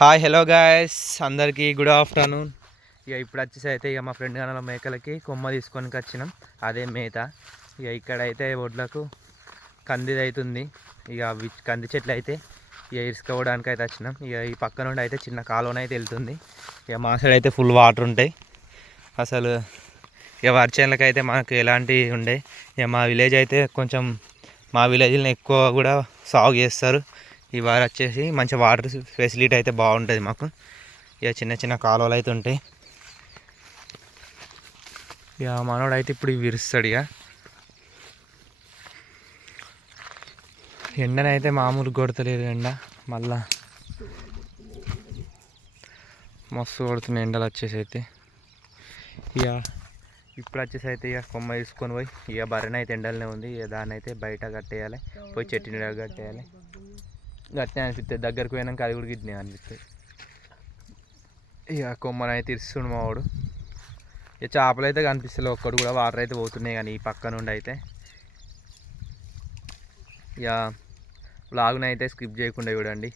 Hi hello guys, అందరికీ good afternoon. ఇప్పుడు వచ్చేసి అయితే మా ఫ్రెండ్ గాన మేకలకి కొమ్మ తీసుకొని వచ్చినాం. అదే మేత. ఇక్కడైతే ఒడ్లకు కంది అవుతుంది. కంది చెట్లు అయితే ఇరుసుకోవడానికి అయితే వచ్చినాం. ఈ పక్క నుండి అయితే చిన్న కాలువన అయితే వెళ్తుంది. మా సైడ్ అయితే ఫుల్ వాటర్ ఉంటాయి. అసలు వర్షాలకి అయితే మనకు ఎలాంటివి ఉండే. మా విలేజ్ అయితే కొంచెం మా విలేజ్లో ఎక్కువ కూడా సాగు చేస్తారు. ఈ వారు వచ్చేసి మంచి వాటర్ ఫెసిలిటీ అయితే బాగుంటుంది మాకు. చిన్న చిన్న కాలువలు అయితే ఉంటాయి. మనోడు అయితే ఇప్పుడు విరుస్తాడు. ఎండనైతే మామూలు కొడతలేదు. ఎండ మళ్ళా మస్తు కొడుతున్నాయి ఎండలు వచ్చేసి అయితే. ఇప్పుడు వచ్చేసి అయితే కొమ్మ తీసుకొని పోయి బర్రెన అయితే ఎండలనే ఉంది. దాన్ని అయితే బయట కట్టేయాలి, పోయి చెట్టు నీడ కట్టేయాలి. గట్టినే అనిపిస్తుంది. దగ్గరకు పోయినాక అది కూడా గిట్నే అనిపిస్తుంది. కొమ్మని అయితే ఇస్తుండు మా వాడు. చేపలు అయితే కనిపిస్తలే ఒక్కడు కూడా. వాటర్ అయితే పోతున్నాయి కానీ ఈ పక్క నుండి అయితే. వ్లాగ్ని అయితే స్కిప్ చేయకుండా చూడండి.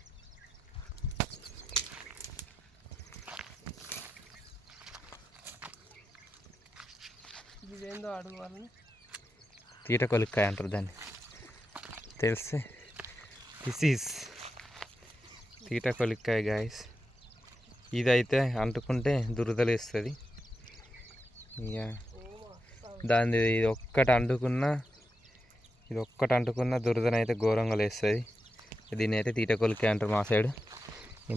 తీట కొలిక్కాయ అంటారు దాన్ని, తెలిసి. దిస్ ఈజ్ తీట కొలిక్కాయ గాయస్. ఇదైతే అంటుకుంటే దురదలేస్తుంది. దాన్ని ఇది ఒక్కటి అంటుకున్న దురదనైతే ఘోరంగా లేస్తుంది. దీన్ని అయితే తీట కొలిక్కాయ అంటారు మా సైడ్.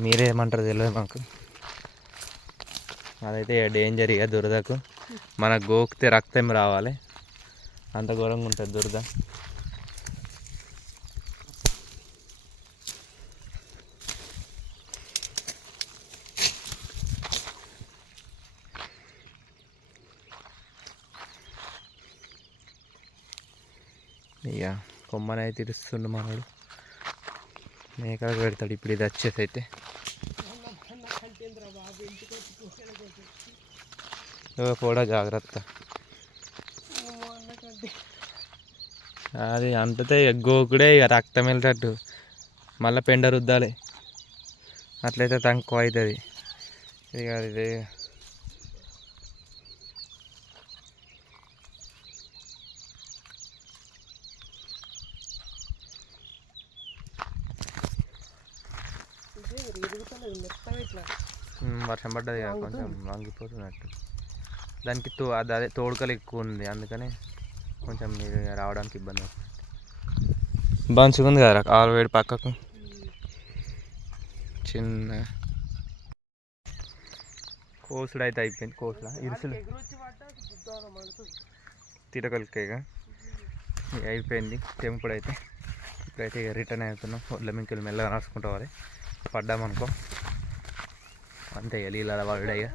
మీరేమంటారు తెలియదు మాకు. అదైతే డేంజర్. దురదకు మనకు గోకితే రక్తం రావాలి, అంత ఘోరంగా ఉంటుంది దురద. కొమ్మని అయితే ఇరుస్తుండు మనోడు. మేకలకు పెడతాడు ఇప్పుడు. ఇది వచ్చేసి అయితే కూడా జాగ్రత్త. అది అంటుతే గోకుడే రక్తం వెళ్ళేటట్టు మళ్ళీ పెండ రుద్దాలి. అట్లయితే తక్కువ అవుతుంది. ఇది వర్షం పడ్డది కొంచెం వంగిపోతున్నట్టు. దానికి అదే తోడుకలు ఎక్కువ ఉంది, అందుకని కొంచెం మీరు రావడానికి ఇబ్బంది అవుతుంది. మంచిగుంది కదా ఆల్వేడి పక్కకు. చిన్న కోసుడు అయితే అయిపోయింది. కోసుల ఇరుసులు తీరకలికేగా అయిపోయింది. తెంపుడు అయితే ఇప్పుడైతే రిటర్న్ అవుతున్నాం. ఒడ్ల మింకెళ్ళి మెల్లగా నడుచుకుంటావాలి. పడ్డామనుకో అంతే. నీళ్ళ పడ్డాయి.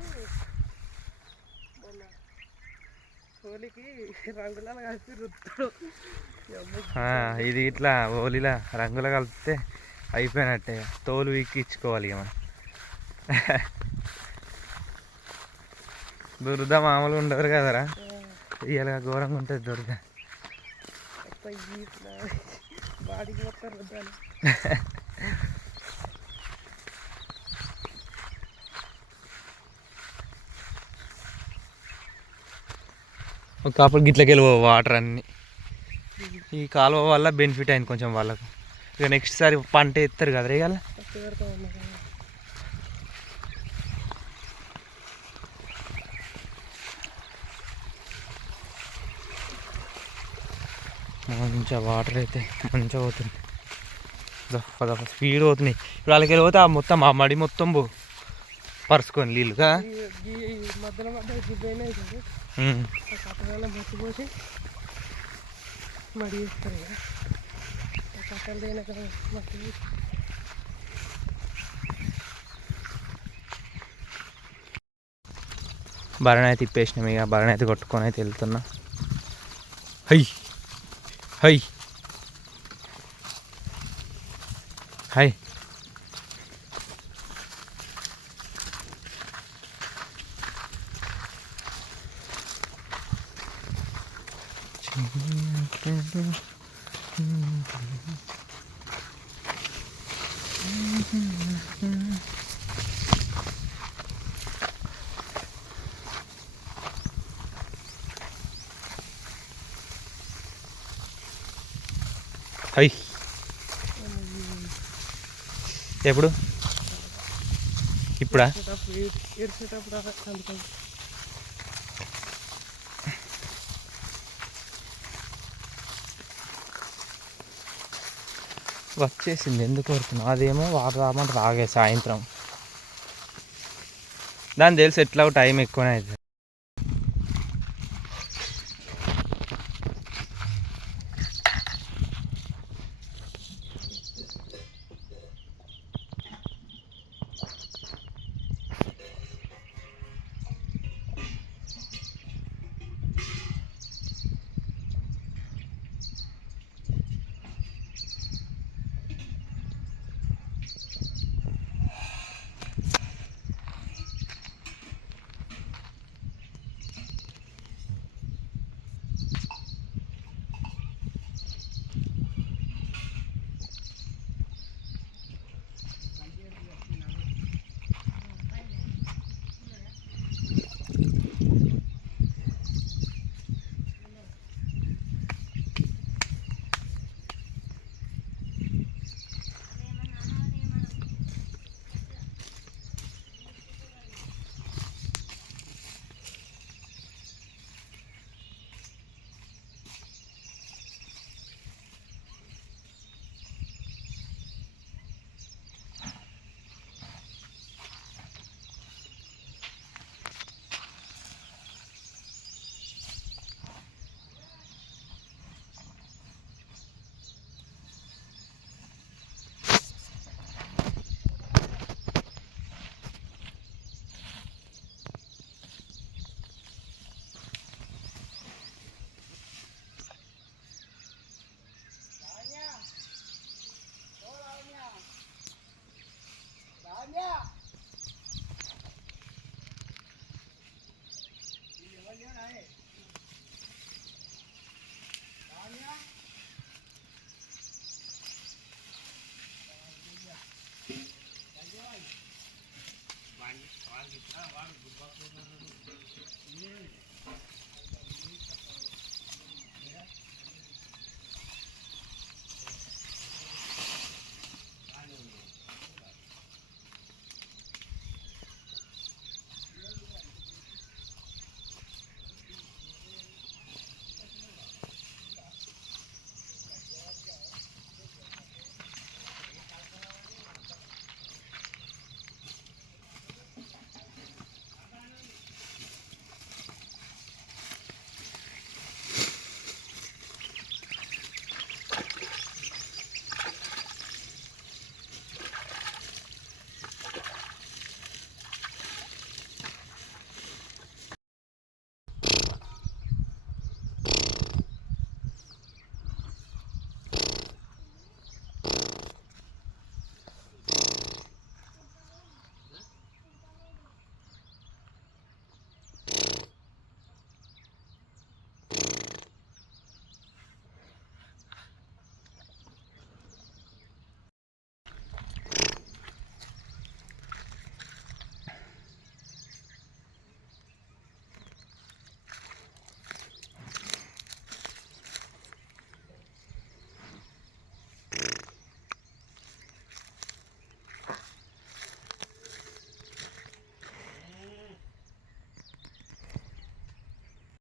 ఇది ఇట్లా ఓలిలా రంగులు కలిపితే అయిపోయినట్టే. తోలు వీక్కిచ్చుకోవాలి ఇక మనం. దురద మామూలుగా ఉండదు కదరా. ఇవాళ ఘోరంగా ఉంటుంది దురద. ఒకప్పుడు గిట్లకి వెళ్ళి వాటర్ అన్నీ. ఈ కాలువ వల్ల బెనిఫిట్ అయింది కొంచెం వాళ్ళకు. ఇక నెక్స్ట్ సారి పంట ఎత్తారు కదా ఇక మంచిగా వాటర్ అయితే మంచిగా పోతుంది. దఫ స్పీడ్ పోతున్నాయి. ఇప్పుడు వాళ్ళకి వెళ్ళి పోతే మొత్తం ఆ మడి మొత్తం పరుచుకొని నీళ్ళుగా బరణి అయితే తిప్పేసినాం. ఇక బరణి అయితే కొట్టుకొని అయితే వెళ్తున్నా. హై హై హై అయ్యి ఎప్పుడు ఇప్పుడా వచ్చేసింది ఎందుకు కోరుతున్నావు అదేమో వాటర్ రామంటే రాగే సాయంత్రం దాన్ని తెలిసి ఎట్లా టైం ఎక్కువనే అవుతుంది